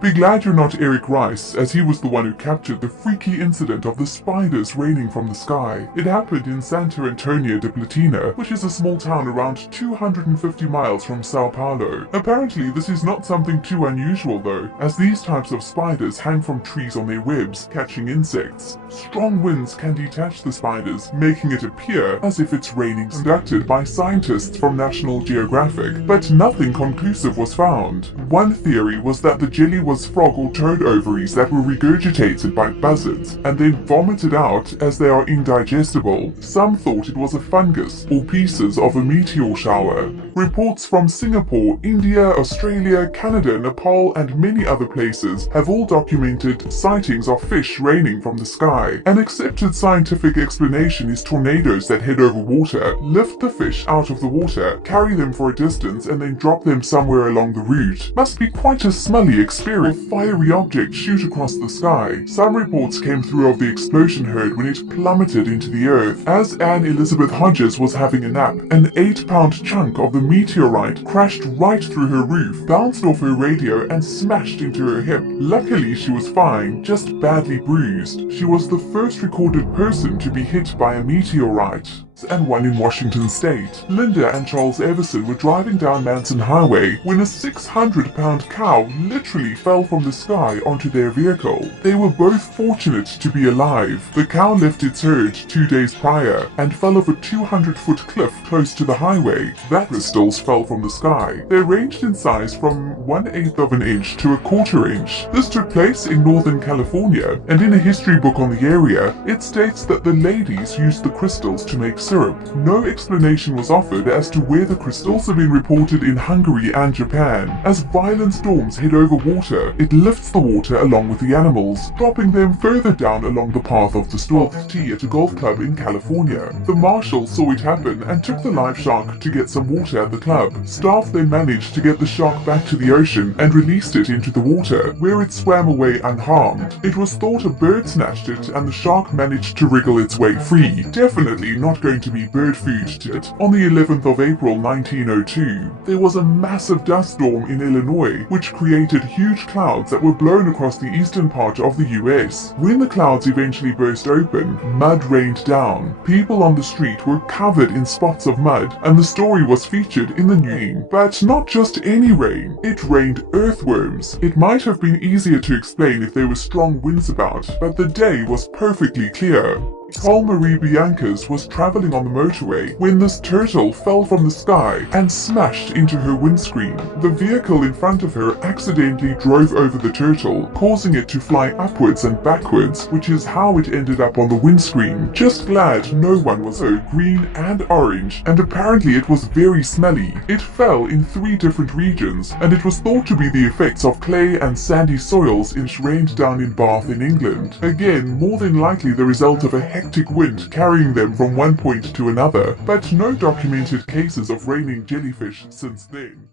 Be glad you're not Eric Rice, as he was the one who captured the freaky incident of the spiders raining from the sky. It happened in Santa Antonia de Platina, which is a small town around 250 miles from Sao Paulo. Apparently, this is not something too unusual though, as these types of spiders hang from trees on their webs, catching insects. Strong winds can detach the spiders, making it appear as if it's raining. Conducted by scientists from National Geographic, but nothing conclusive was found. One theory was that the jelly was frog or toad ovaries that were regurgitated by buzzards and then vomited out as they are indigestible. Some thought it was a fungus or pieces of a meteor shower. Reports from Singapore, India, Australia, Canada, Nepal, and many other places have all documented sightings of fish raining from the sky. An accepted scientific explanation is tornadoes that head over water, lift the fish out of the water, carry them for a distance, and then drop them somewhere along the route. Must be quite a smelly experience. A fiery object shoot across the sky. Some reports came through of the explosion heard when it plummeted into the earth. As Anne Elizabeth Hodges was having a nap, an 8-pound chunk of the meteorite crashed right through her roof, bounced off her radio, and smashed into her hip. Luckily, she was fine, just badly bruised. She was the first recorded person to be hit by a meteorite. And one in Washington state. Linda and Charles Everson were driving down Manson Highway when a 600-pound cow literally fell from the sky onto their vehicle. They were both fortunate to be alive. The cow left its herd 2 days prior and fell off a 200-foot cliff close to the highway. That crystals fell from the sky. They ranged in size from 1/8 of an inch to 1/4 inch. This took place in Northern California, and in a history book on the area, it states that the ladies used the crystals to make syrup. No explanation was offered as to where the crystals have been reported in Hungary and Japan. As violent storms head over water, it lifts the water along with the animals, dropping them further down along the path of the storm. Tea at a golf club in California. The marshal saw it happen and took the live shark to get some water at the club. Staff then managed to get the shark back to the ocean and released it into the water, where it swam away unharmed. It was thought a bird snatched it and the shark managed to wriggle its way free. Definitely not going to be bird food to it. On the 11th of April 1902, there was a massive dust storm in Illinois, which created huge clouds that were blown across the eastern part of the US. When the clouds eventually burst open, mud rained down. People on the street were covered in spots of mud, and the story was featured in the news. But not just any rain, it rained earthworms. It might have been easier to explain if there were strong winds about, but the day was perfectly clear. Paul Marie Biancas was traveling on the motorway when this turtle fell from the sky and smashed into her windscreen. The vehicle in front of her accidentally drove over the turtle, causing it to fly upwards and backwards, which is how it ended up on the windscreen. Just glad no one was hurt. Green and orange, and apparently it was very smelly. It fell in 3 different regions, and it was thought to be the effects of clay and sandy soils it rained down in Bath in England. Again, more than likely the result of a hectic wind carrying them from one point to another, but no documented cases of raining jellyfish since then.